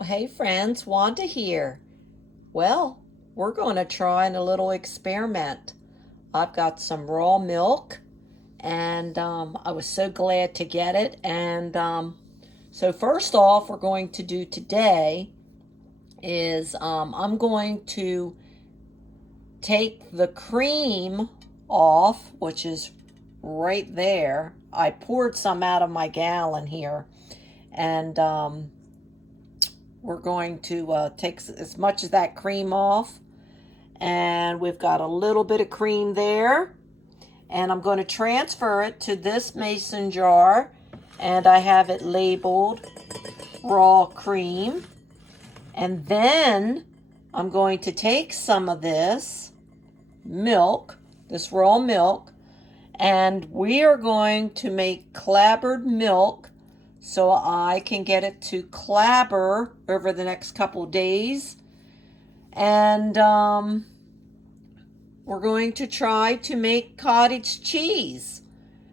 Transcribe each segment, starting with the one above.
Well, hey friends, Wanda here. Well, we're going to try a little experiment. I've got some raw milk, and I was so glad to get it. So first off, we're going to do today is I'm going to take the cream off, which is right there. I poured some out of my gallon here, and we're going to take as much of that cream off. And we've got a little bit of cream there. And I'm going to transfer it to this mason jar. And I have it labeled raw cream. And then I'm going to take some of this milk, this raw milk, and we are going to make clabbered milk so I can get it to clabber over the next couple days. And we're going to try to make cottage cheese.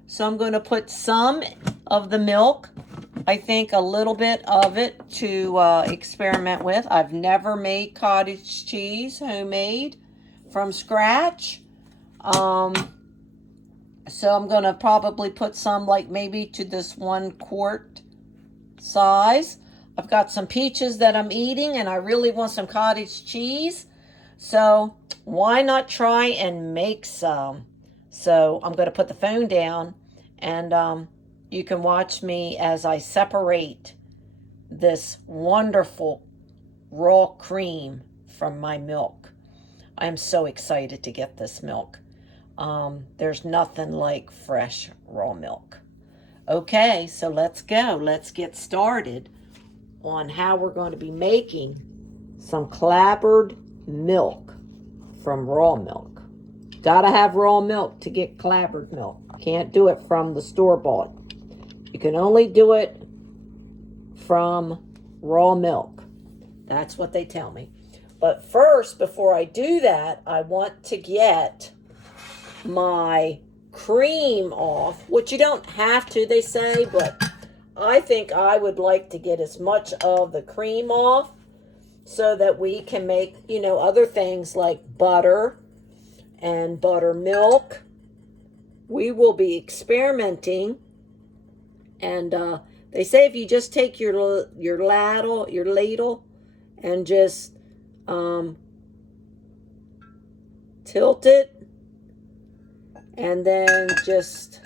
So I'm going to put some of the milk, I think a little bit of it to experiment with. I've never made cottage cheese homemade from scratch. So I'm going to probably put some like maybe to this 1 quart size. I've got some peaches that I'm eating and I really want some cottage cheese. So why not try and make some? So I'm going to put the phone down and you can watch me as I separate this wonderful raw cream from my milk. I am so excited to get this milk. There's nothing like fresh raw milk. Okay, so let's go. Let's get started on how we're going to be making some clabbered milk from raw milk. Gotta have raw milk to get clabbered milk. Can't do it from the store-bought. You can only do it from raw milk. That's what they tell me. But first, before I do that, I want to get my cream off, which you don't have to, they say, but I think I would like to get as much of the cream off so that we can make, other things like butter and buttermilk. We will be experimenting, and they say if you just take your ladle, and just tilt it, and then just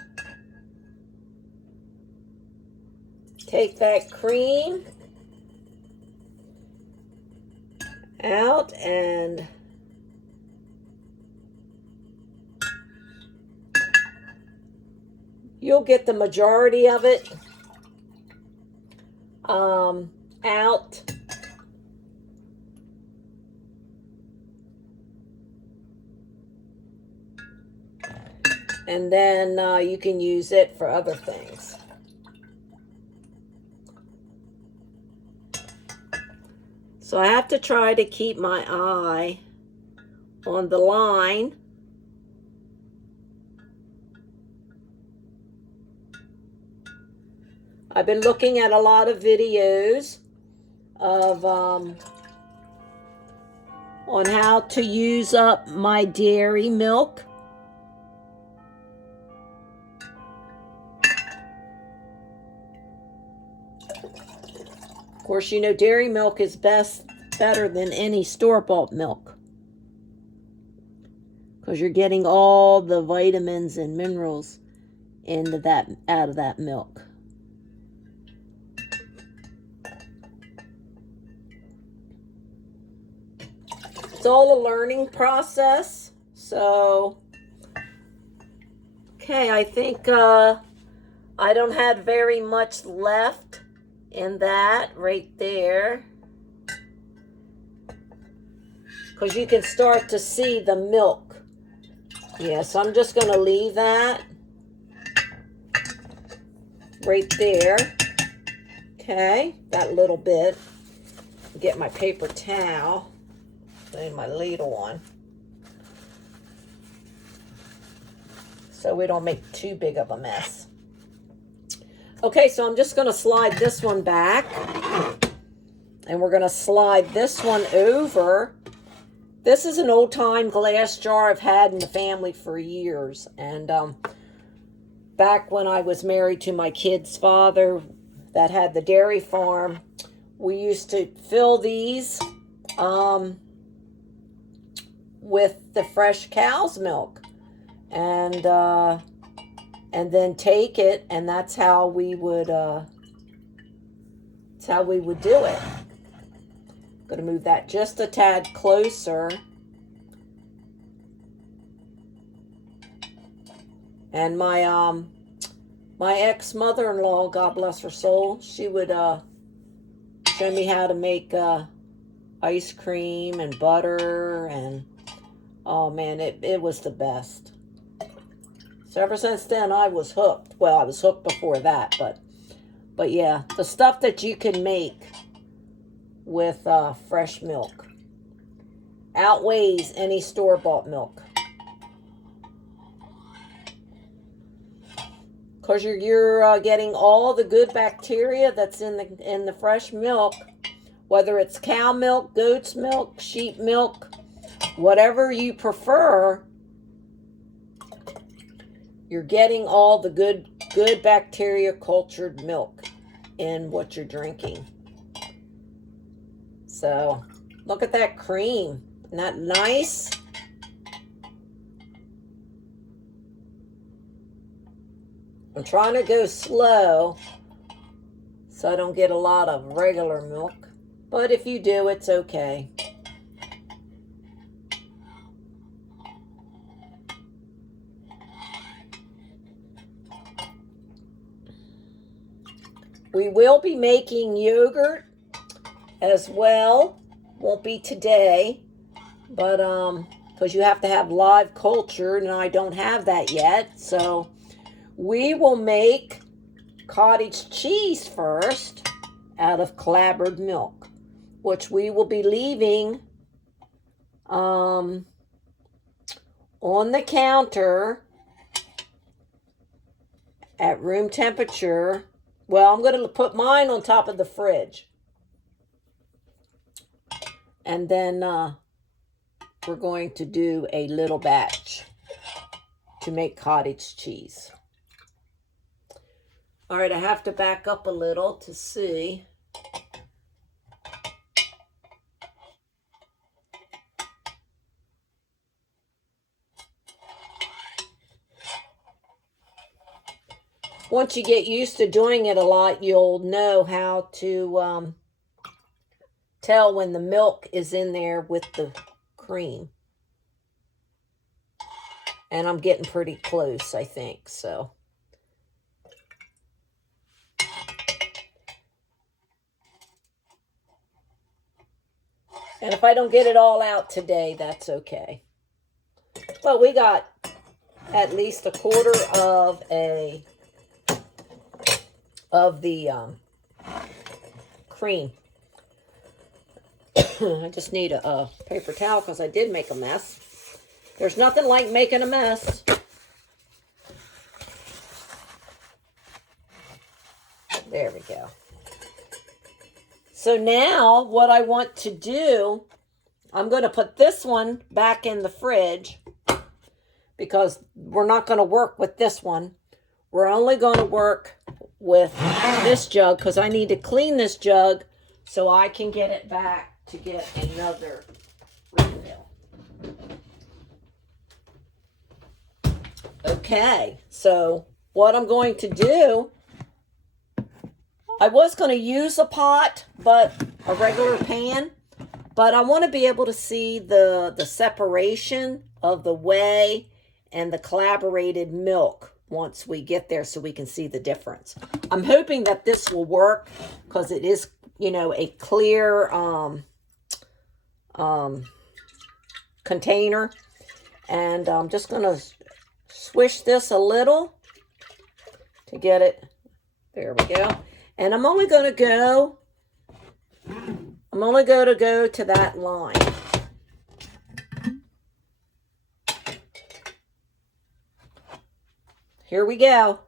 take that cream out and you'll get the majority of it out. And then you can use it for other things. So I have to try to keep my eye on the line. I've been looking at a lot of videos of on how to use up my dairy milk. Of course, dairy milk is better than any store-bought milk because you're getting all the vitamins and minerals out of that milk. It's all a learning process. So, okay, I think I don't have very much left in that right there, because you can start to see the milk. Yeah, so I'm just going to leave that right there. Okay, that little bit. Get my paper towel, lay my ladle on, so we don't make too big of a mess. Okay, so I'm just going to slide this one back And we're going to slide this one over. This is an old-time glass jar I've had in the family for years. And back when I was married to my kid's father that had the dairy farm, we used to fill these with the fresh cow's milk. And then take it, and that's how we would do it. I'm going to move that just a tad closer. And my my ex-mother-in-law, God bless her soul, she would show me how to make ice cream and butter, and oh man, it was the best. So ever since then, I was hooked. Well, I was hooked before that, but yeah, the stuff that you can make with fresh milk outweighs any store-bought milk. Because you're getting all the good bacteria that's in the fresh milk, whether it's cow milk, goat's milk, sheep milk, whatever you prefer. You're getting all the good bacteria cultured milk in what you're drinking. So, look at that cream. Isn't that nice? I'm trying to go slow so I don't get a lot of regular milk. But if you do, it's okay. We will be making yogurt as well. Won't be today, but because you have to have live culture, and I don't have that yet. So we will make cottage cheese first out of clabbered milk, which we will be leaving on the counter at room temperature. Well, I'm going to put mine on top of the fridge. And then we're going to do a little batch to make cottage cheese. All right, I have to back up a little to see. Once you get used to doing it a lot, you'll know how to tell when the milk is in there with the cream. And I'm getting pretty close, I think, so. And if I don't get it all out today, that's okay. But we got at least a quarter of the cream. I just need a paper towel because I did make a mess. There's nothing like making a mess. There we go. So now what I want to do, I'm going to put this one back in the fridge because we're not going to work with this one. We're only going to work with this jug because I need to clean this jug so I can get it back to get another refill. Okay, so what I'm going to do, I was going to use a pot, but a regular pan, but I want to be able to see the separation of the whey and the clabbered milk once we get there so we can see the difference. I'm hoping that this will work because it is, you know, a clear container. And I'm just going to swish this a little to get it. There we go. And I'm only going to go to that line. Here we go.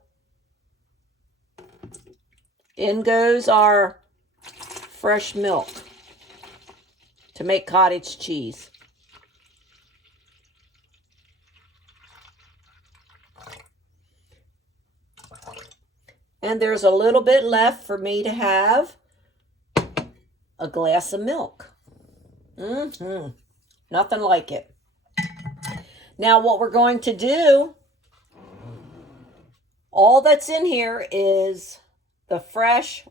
In goes our fresh milk. to make cottage cheese. And there's a little bit left for me to have a glass of milk. Nothing like it. Now what we're going to do, all that's in here is the fresh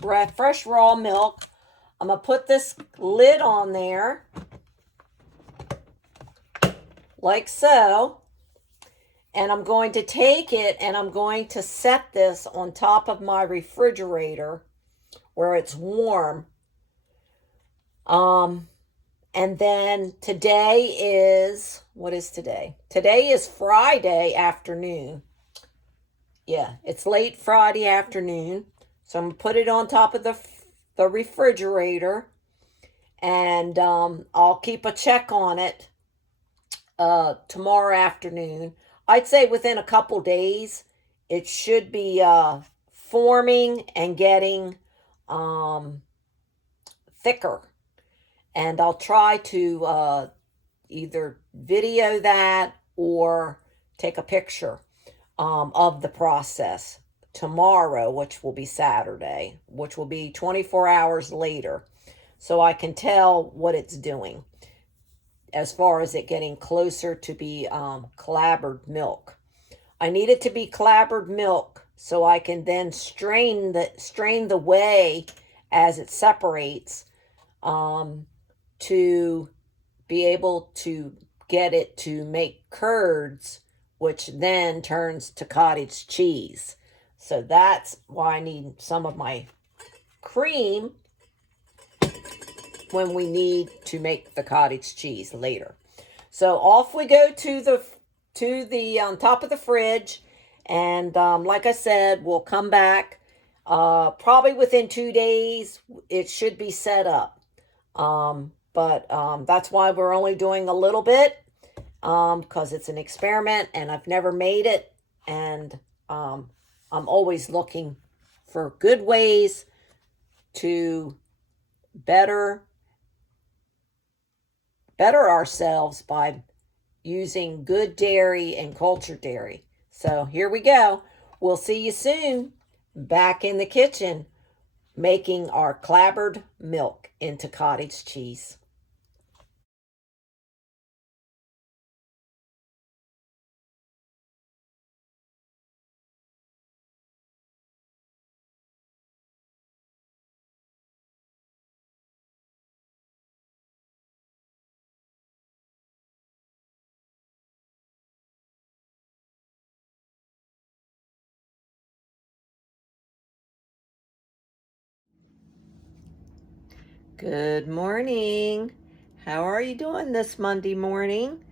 raw milk. I'm going to put this lid on there, like so. And I'm going to take it and I'm going to set this on top of my refrigerator where it's warm. And then today is, what is today? Today is Friday afternoon. Yeah, it's late Friday afternoon. So I'm going to put it on top of the refrigerator. And I'll keep a check on it tomorrow afternoon. I'd say within a couple days, it should be forming and getting thicker. And I'll try to either video that or take a picture of the process tomorrow, which will be Saturday, which will be 24 hours later. So I can tell what it's doing as far as it getting closer to be clabbered milk. I need it to be clabbered milk so I can then strain the whey as it separates to be able to get it to make curds, which then turns to cottage cheese. So that's why I need some of my cream when we need to make the cottage cheese later. So off we go to the top of the fridge, and like I said, we'll come back probably within 2 days. It should be set up, but that's why we're only doing a little bit, because it's an experiment and I've never made it, and I'm always looking for good ways to better ourselves by using good dairy and cultured dairy. So here we go. We'll see you soon back in the kitchen making our clabbered milk into cottage cheese. Good morning. How are you doing this Monday morning?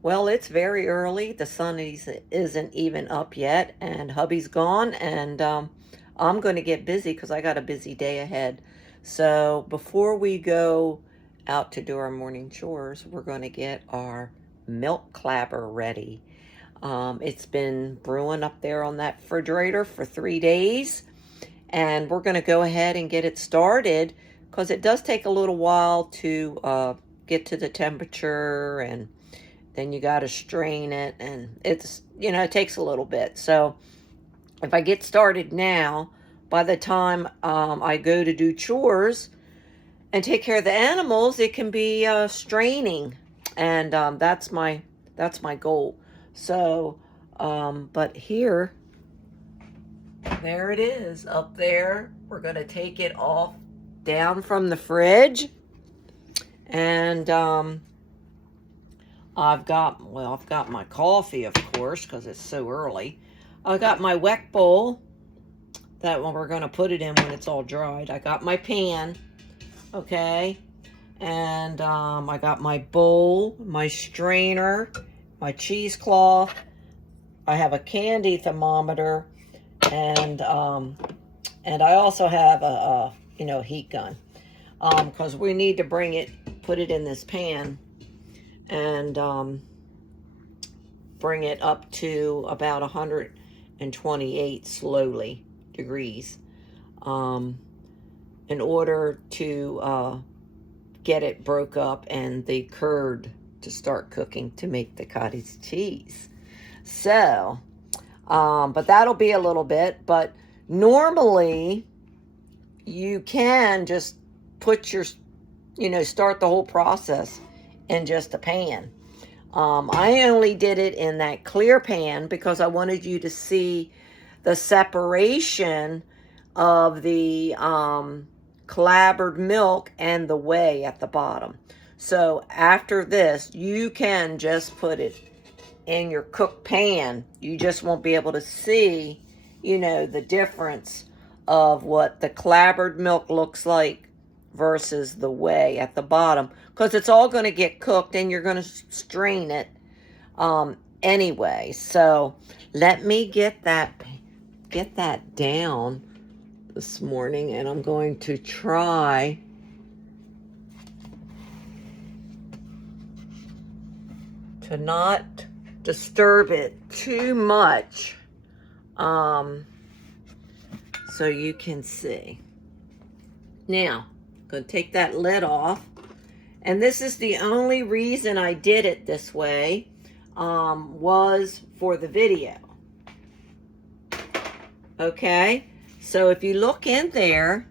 Well, it's very early. The sun isn't even up yet, and hubby's gone, and I'm going to get busy because I got a busy day ahead. So before we go out to do our morning chores, we're going to get our milk clabber ready. It's been brewing up there on that refrigerator for 3 days, and we're going to go ahead and get it started, because it does take a little while to get to the temperature, and then you got to strain it, and it's, it takes a little bit. So if I get started now, by the time I go to do chores and take care of the animals, it can be straining, and that's my goal. So but here, there it is up there. We're going to take it off down from the fridge, and I've got my coffee, of course, because it's so early. I got my wet bowl, that one we're going to put it in when it's all dried. I got my pan, okay, and I got my bowl, my strainer, my cheesecloth. I have a candy thermometer, and I also have a heat gun, because we need to put it in this pan, and bring it up to about 128 slowly degrees, in order to get it broke up and the curd to start cooking to make the cottage cheese. So, but that'll be a little bit. But normally, you can just put your, start the whole process in just a pan. I only did it in that clear pan because I wanted you to see the separation of the clabbered milk and the whey at the bottom. So after this, you can just put it in your cooked pan. You just won't be able to see, the difference of what the clabbered milk looks like versus the whey at the bottom, because it's all going to get cooked and you're going to strain it anyway. So let me get that down this morning, and I'm going to try to not disturb it too much, so you can see. Now, I'm going to take that lid off, and this is the only reason I did it this way, was for the video. Okay, so if you look in there,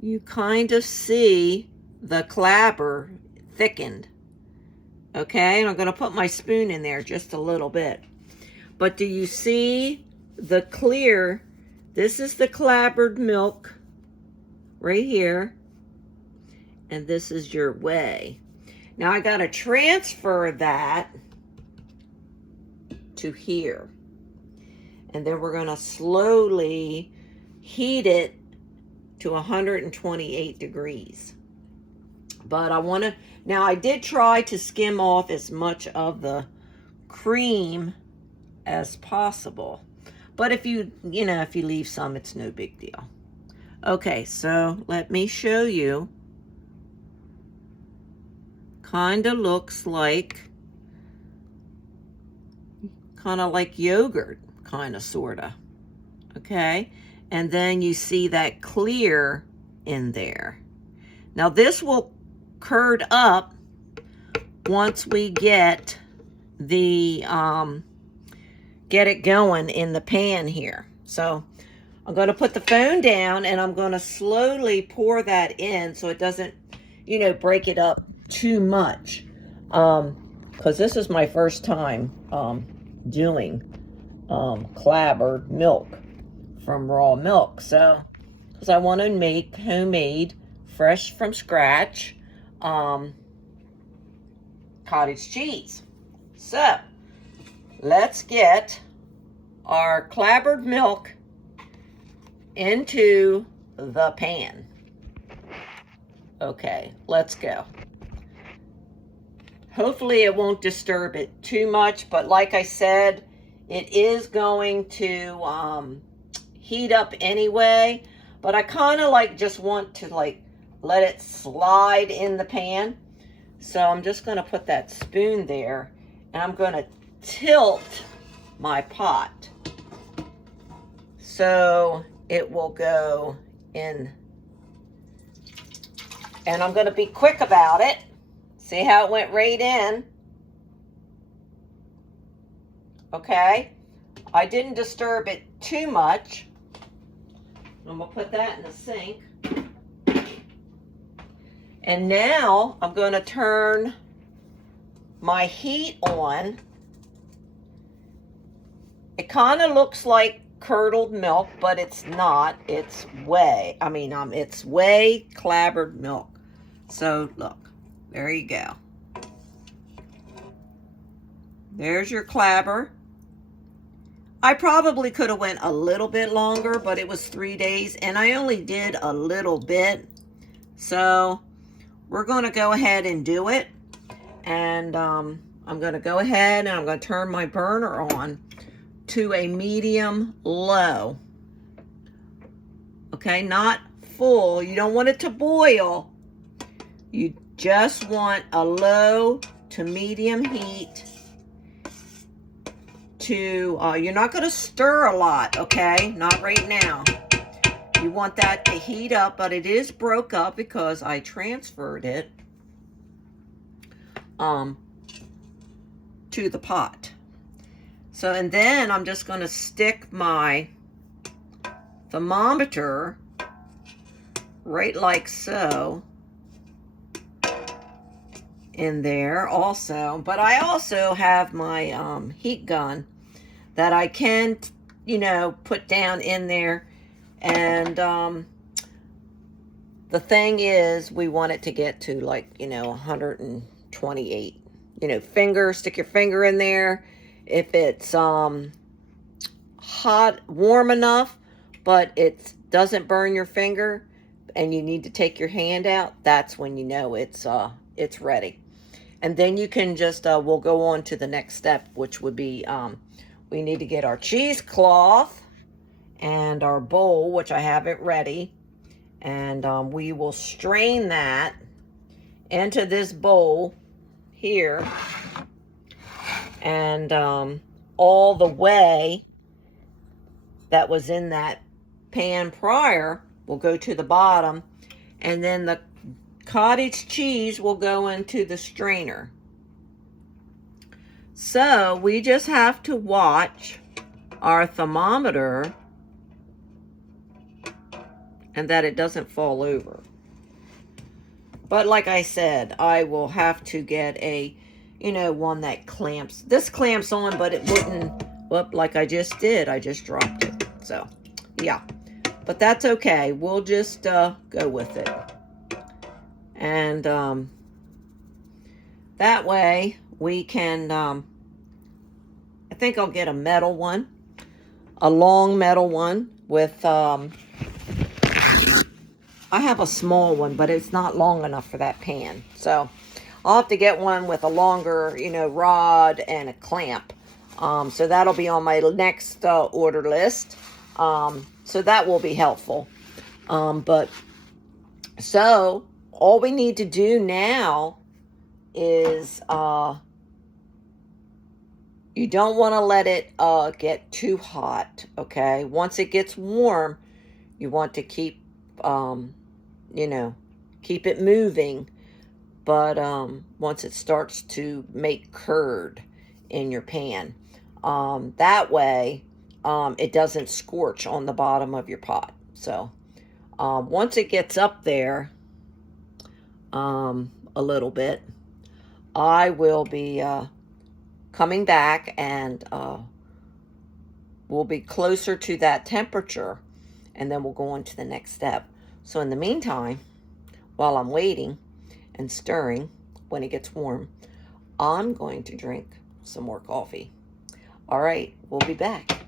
you kind of see the clabber thickened. Okay, and I'm going to put my spoon in there just a little bit. But do you see the clear? This is the clabbered milk right here. And this is your whey. Now I got to transfer that to here. And then we're going to slowly heat it to 128 degrees. But I want to, now I did try to skim off as much of the cream as possible. But if you leave some, it's no big deal. Okay, so let me show you. Kind of looks like, yogurt, kind of, sort of. Okay, and then you see that clear in there. Now this will curd up once we get the get it going in the pan here. So I'm going to put the phone down and I'm going to slowly pour that in so it doesn't, break it up too much, because this is my first time doing clabbered milk from raw milk. So because I want to make homemade, fresh from scratch cottage cheese. So let's get our clabbered milk into the pan. Okay, let's go. Hopefully it won't disturb it too much, but like I said, it is going to heat up anyway, but I kind of just want to let it slide in the pan. So I'm just going to put that spoon there, and I'm going to tilt my pot so it will go in. And I'm going to be quick about it. See how it went right in? Okay. I didn't disturb it too much. I'm going to put that in the sink. And now I'm going to turn my heat on. It kind of looks like curdled milk, but it's not. It's whey. It's whey clabbered milk. So look, there you go. There's your clabber. I probably could have went a little bit longer, but it was 3 days and I only did a little bit. So we're going to go ahead and do it. And I'm going to go ahead and I'm going to turn my burner on to a medium low. Okay, not full. You don't want it to boil. You just want a low to medium heat to, you're not going to stir a lot, okay? Not right now. You want that to heat up, but it is broke up because I transferred it to the pot. So, and then I'm just going to stick my thermometer right like so in there also. But I also have my heat gun that I can, you know, put down in there. And the thing is, we want it to get to like, you know, 128. You know, stick your finger in there. If it's hot, warm enough, but it doesn't burn your finger, and you need to take your hand out, that's when you know it's ready. And then you can just we'll go on to the next step, which would be we need to get our cheesecloth and our bowl, which I have it ready, and we will strain that into this bowl here, and all the whey that was in that pan prior will go to the bottom, and then the cottage cheese will go into the strainer. So we just have to watch our thermometer and that it doesn't fall over. But like I said, I will have to get a, you know, one that clamps. This clamps on, but it wouldn't, well, like I just did. I just dropped it. So, yeah. But that's okay. We'll just go with it. And that way we can, I think I'll get a metal one. A long metal one with, I have a small one, but it's not long enough for that pan. So I'll have to get one with a longer, you know, rod and a clamp. So that'll be on my next order list. So that will be helpful. But so all we need to do now is you don't want to let it get too hot, okay? Once it gets warm, you want to keep you know, keep it moving, but once it starts to make curd in your pan, that way it doesn't scorch on the bottom of your pot. So once it gets up there a little bit, I will be coming back, and we'll be closer to that temperature, and then we'll go on to the next step. So in the meantime, while I'm waiting and stirring, when it gets warm, I'm going to drink some more coffee. All right, we'll be back.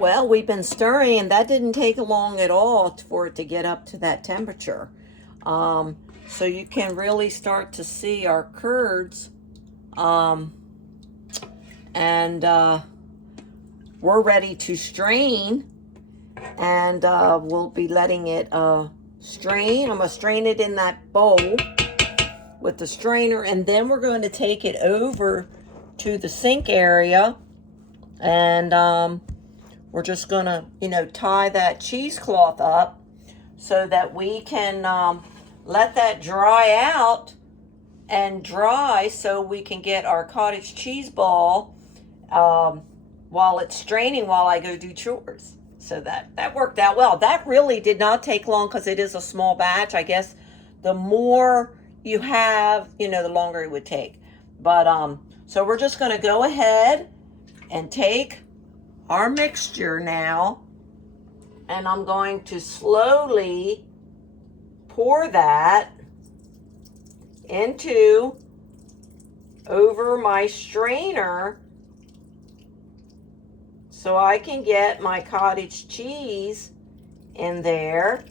Well, we've been stirring, and that didn't take long at all for it to get up to that temperature. So you can really start to see our curds. And we're ready to strain, and we'll be letting it strain. I'm going to strain it in that bowl with the strainer, and then we're going to take it over to the sink area, and we're just going to, you know, tie that cheesecloth up so that we can let that dry out and dry, so we can get our cottage cheese ball while it's straining, while I go do chores. So that worked out well. That really did not take long because it is a small batch. I guess the more you have, you know, the longer it would take. But so we're just going to go ahead and take our mixture now, and I'm going to slowly pour that into over my strainer so I can get my cottage cheese in there.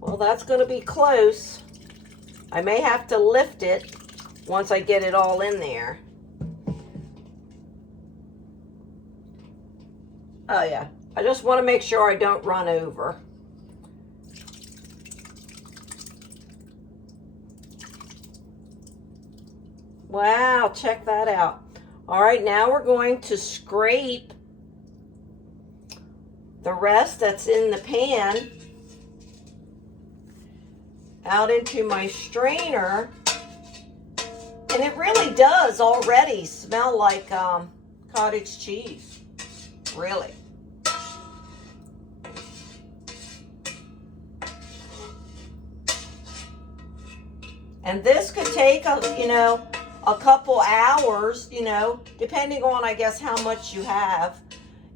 Well, that's going to be close. I may have to lift it once I get it all in there. Oh yeah, I just want to make sure I don't run over. Wow, check that out. All right, now we're going to scrape the rest that's in the pan out into my strainer. And it really does already smell like cottage cheese, really. And this could take, a couple hours, depending on, I guess, how much you have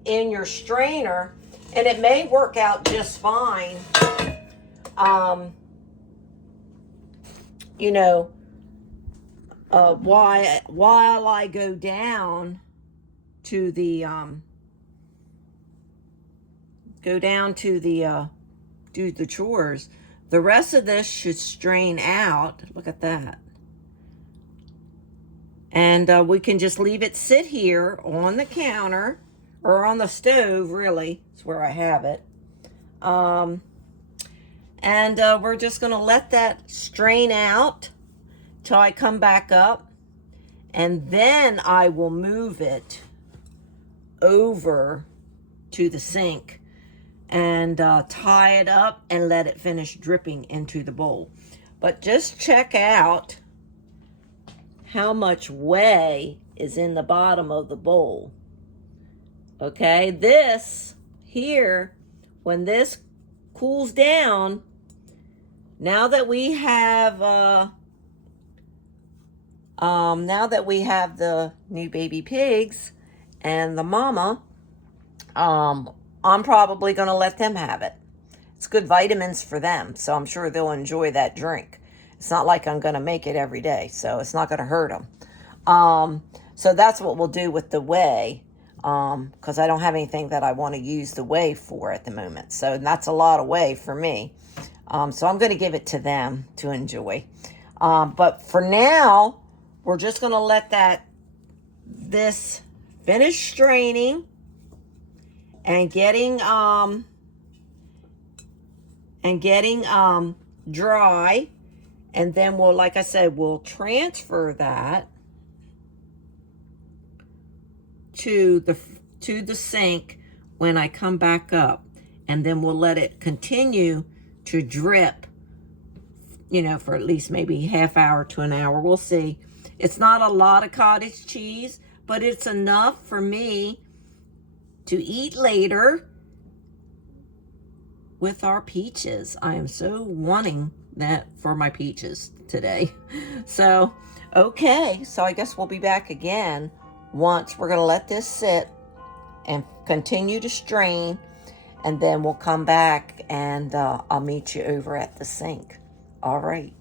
in your strainer. And it may work out just fine. While I go down to the do the chores. The rest of this should strain out. Look at that. And we can just leave it sit here on the counter or on the stove, really. It's where I have it. And we're just going to let that strain out till I come back up. And then I will move it over to the sink and tie it up and let it finish dripping into the bowl. But just check out how much whey is in the bottom of the bowl. Okay, this here, when this cools down, now that we have the new baby pigs and the mama, I'm probably going to let them have it. It's good vitamins for them, so I'm sure they'll enjoy that drink. It's not like I'm going to make it every day, so it's not going to hurt them. So that's what we'll do with the whey, because I don't have anything that I want to use the whey for at the moment. So that's a lot of whey for me. So I'm going to give it to them to enjoy. But for now, we're just going to let this finish straining and getting dry. And then we'll, like I said, we'll transfer that to the sink when I come back up. And then we'll let it continue to drip, for at least maybe half hour to an hour. We'll see. It's not a lot of cottage cheese, but it's enough for me to eat later with our peaches. I am so wanting that for my peaches today. So, okay. So I guess we'll be back again once we're going to let this sit and continue to strain. And then we'll come back and I'll meet you over at the sink. All right.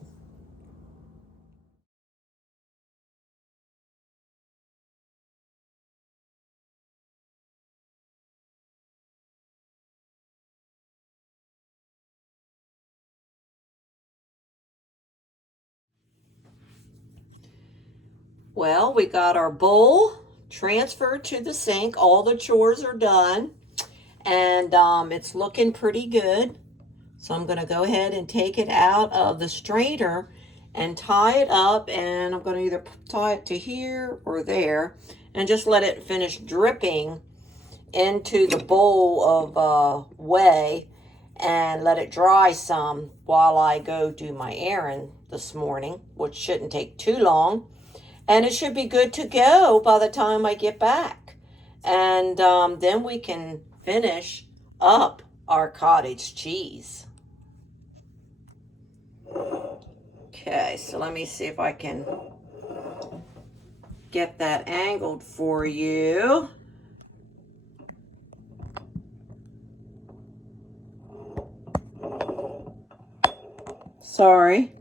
Well, we got our bowl transferred to the sink. All the chores are done. And it's looking pretty good. So I'm going to go ahead and take it out of the strainer and tie it up. And I'm going to either tie it to here or there and just let it finish dripping into the bowl of whey and let it dry some while I go do my errand this morning, which shouldn't take too long. And it should be good to go by the time I get back. And then we can finish up our cottage cheese. Okay, so let me see if I can get that angled for you. Sorry.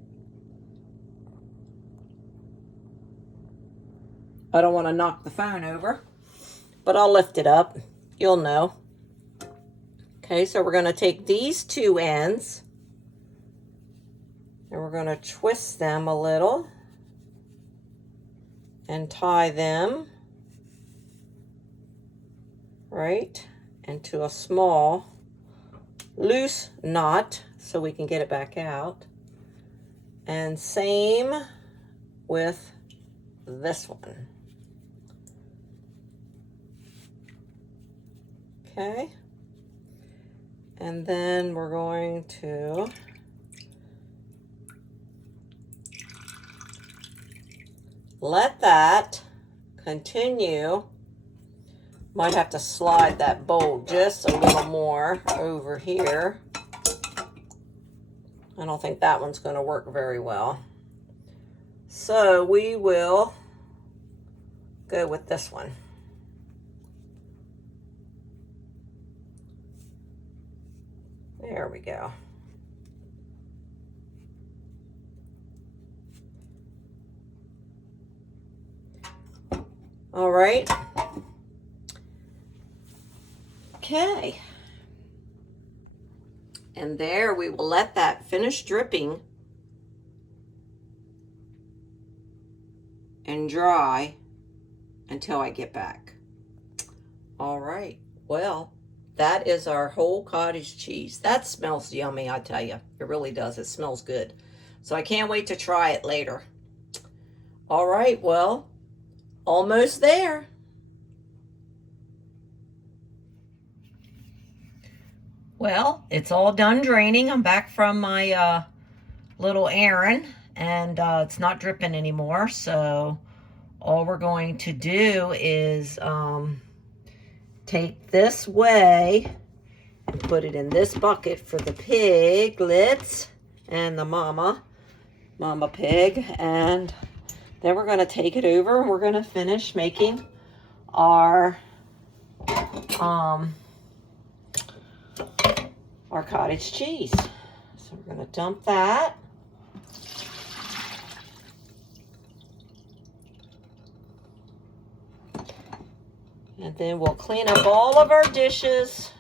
I don't want to knock the phone over, but I'll lift it up. You'll know. Okay, so we're going to take these two ends and we're going to twist them a little and tie them right into a small loose knot so we can get it back out. And same with this one. Okay. And then we're going to let that continue. Might have to slide that bowl just a little more over here. I don't think that one's going to work very well. So we will go with this one. There we go. All right. Okay. And there we will let that finish dripping and dry until I get back. All right. Well, that is our whole cottage cheese. That smells yummy, I tell you. It really does. It smells good. So I can't wait to try it later. All right. Well, almost there. Well, it's all done draining. I'm back from my little errand, and it's not dripping anymore. So all we're going to do is take this way and put it in this bucket for the piglets and the mama pig. And then we're going to take it over and we're going to finish making our cottage cheese. So we're going to dump that. And then we'll clean up all of our dishes,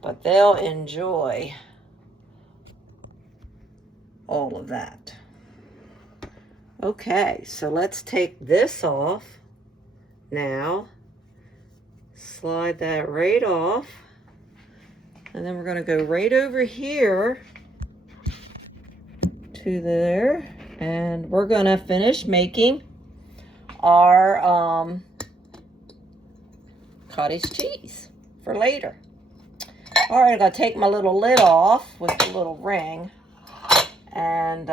but they'll enjoy all of that. Okay, so let's take this off now. Slide that right off. And then we're going to go right over here to there. And we're going to finish making our cottage cheese for later. All right, I'm going to take my little lid off with the little ring. And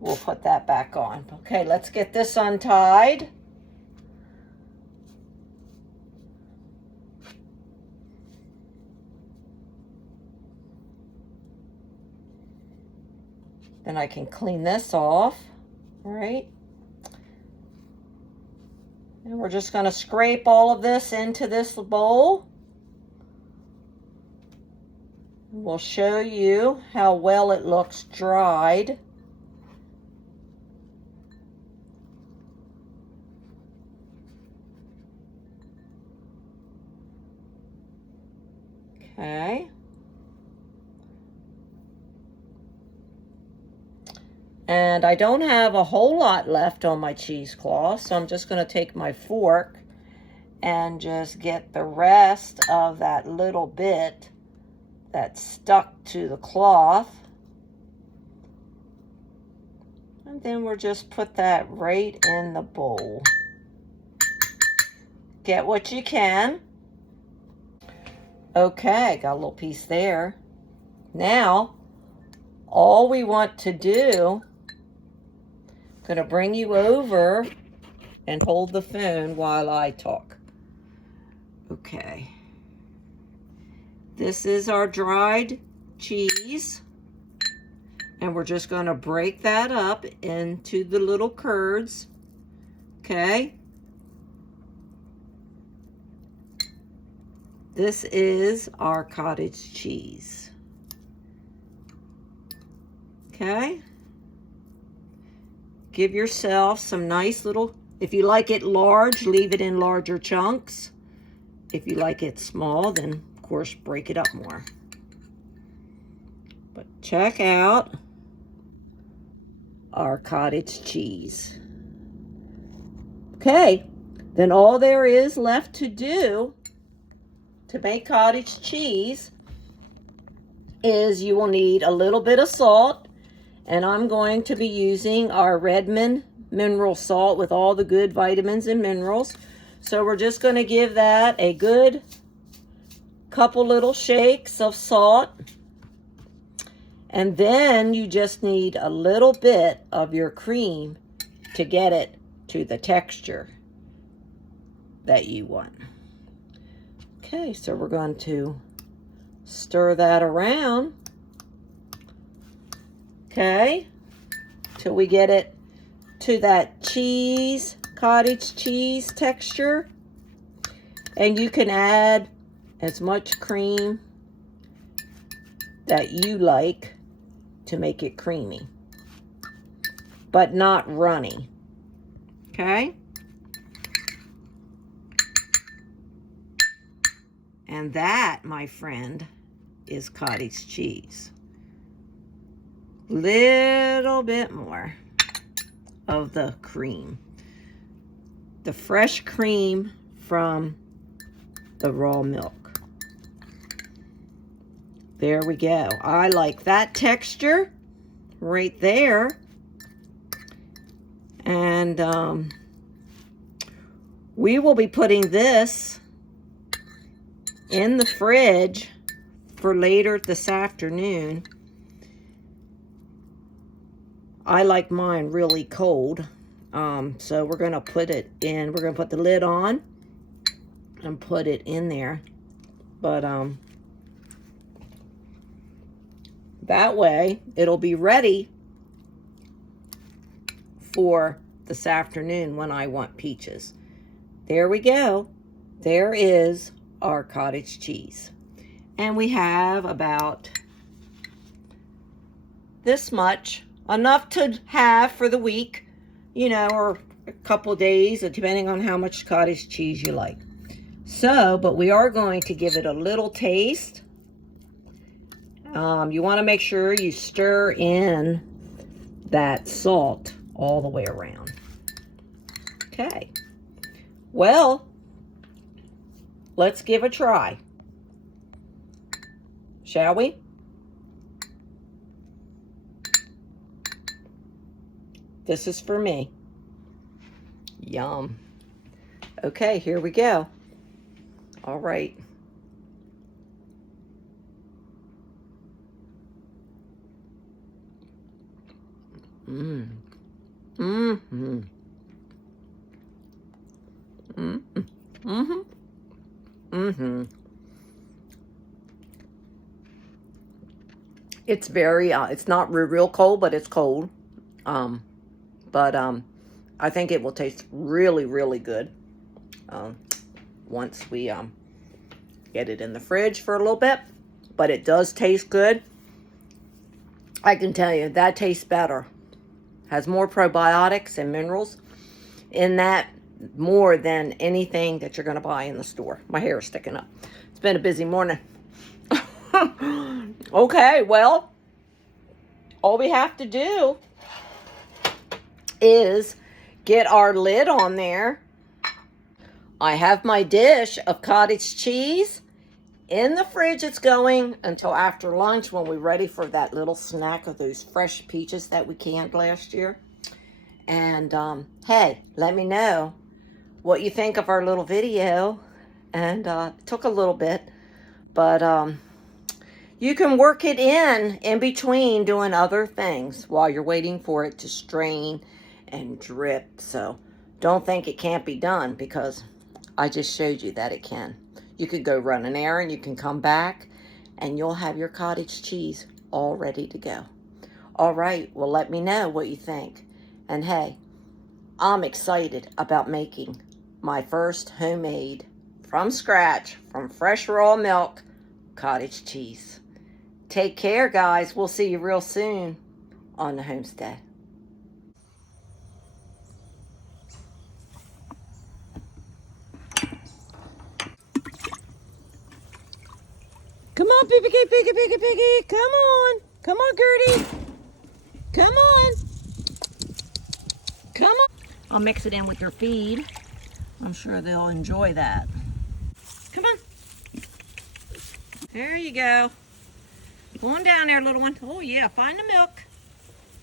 we'll put that back on. Okay, let's get this untied. Then I can clean this off, all right? And we're just gonna scrape all of this into this bowl. We'll show you how well it looks dried. Okay. And I don't have a whole lot left on my cheesecloth, so I'm just going to take my fork and just get the rest of that little bit that's stuck to the cloth. And then we'll just put that right in the bowl. Get what you can. Okay, got a little piece there. Now, all we want to do, I'm going to bring you over and hold the phone while I talk. Okay. This is our dried cheese. And we're just going to break that up into the little curds. Okay. This is our cottage cheese. Okay. Give yourself some nice little, if you like it large, leave it in larger chunks. If you like it small, then of course break it up more. But check out our cottage cheese. Okay, Then all there is left to do to make cottage cheese is you will need a little bit of salt, and I'm going to be using our Redmond mineral salt with all the good vitamins and minerals. So we're just going to give that a good couple little shakes of salt. And then you just need a little bit of your cream to get it to the texture that you want. Okay, so we're going to stir that around. Okay, till we get it to that cheese, cottage cheese texture. And you can add as much cream that you like to make it creamy, but not runny. Okay? And that, my friend, is cottage cheese. Little bit more of the cream. The fresh cream from the raw milk. There we go. I like that texture right there. And we will be putting this in the fridge for later this afternoon. I like mine really cold. So we're going to put it in. We're going to put the lid on and put it in there. But that way it'll be ready for this afternoon when I want peaches. There we go. There is our cottage cheese. And we have about this much, enough to have for the week, you know, or a couple days, depending on how much cottage cheese you like. So, but we are going to give it a little taste. You want to make sure you stir in that salt all the way around. Okay. Well, let's give a try. Shall we? This is for me. Yum. Okay, here we go. All right. Mmm. Mm-hmm. Mm-hmm. Mm-hmm. Mm-hmm. It's very, it's not real cold, but it's cold. I think it will taste really, really good once we get it in the fridge for a little bit. But it does taste good. I can tell you, that tastes better. Has more probiotics and minerals in that, more than anything that you're going to buy in the store. My hair is sticking up. It's been a busy morning. Okay, well, all we have to do is get our lid on there. I have my dish of cottage cheese in the fridge. It's going until after lunch when we're ready for that little snack of those fresh peaches that we canned last year. And hey, let me know what you think of our little video. And it took a little bit, but you can work it in between doing other things while you're waiting for it to strain and drip. So don't think it can't be done, because I just showed you that it can. You could go run an errand, you can come back, and you'll have your cottage cheese all ready to go. All right, well, let me know what you think. And hey, I'm excited about making my first homemade, from scratch, from fresh raw milk, cottage cheese. Take care, guys. We'll see you real soon on the homestead. Come on, Piggy, Piggy, Piggy, Piggy. Come on. Come on, Gertie. Come on. Come on. I'll mix it in with your feed. I'm sure they'll enjoy that. Come on. There you go. Go on down there, little one. Oh yeah, find the milk.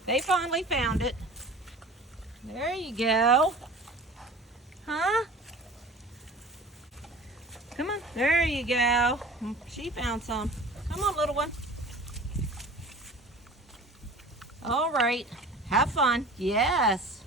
They finally found it. There you go. Huh? Come on. There you go. She found some. Come on, little one. All right. Have fun. Yes.